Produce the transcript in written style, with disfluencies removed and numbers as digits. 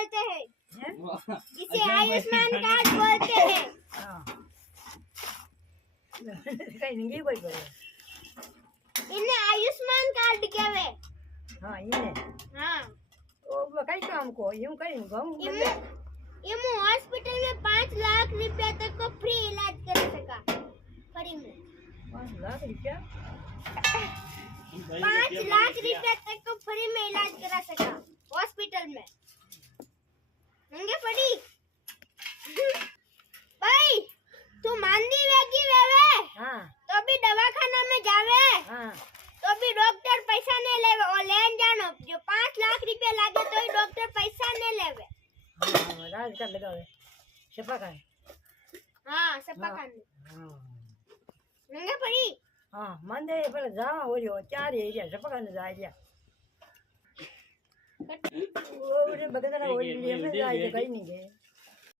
बोलते हैं, इसे आयुष्मान कार्ड बोलते हैं। हाँ कहीं नहीं कोई बोले इन्हें आयुष्मान कार्ड कहवे। हाँ इन्हें हाँ वो कई काम को यूं कहीं गम इमू हॉस्पिटल में 5 लाख रुपया तक को फ्री इलाज कर सका, फ्री में 5 लाख रुपया 5 लाख रुपया तक को फ्री में इलाज करा सका हॉस्पिटल में। मंगे पड़ी भाई तू मांदी वेगी वेवे हाँ तो भी दवाखाना में जावे हाँ तो भी डॉक्टर पैसा नहीं लेवे और लेन जानो जो 5 लाख रुपया लागे तो ही डॉक्टर पैसा नहीं लेवे। हाँ राज कर लगावे सफा का हाँ सपा खाने हाँ मंगे पड़ी हाँ मंदे पर जावा हो रियो 4 एरिया सफा का जाए दिया वो बगदरा हो रियो में जाए कहीं नहीं गए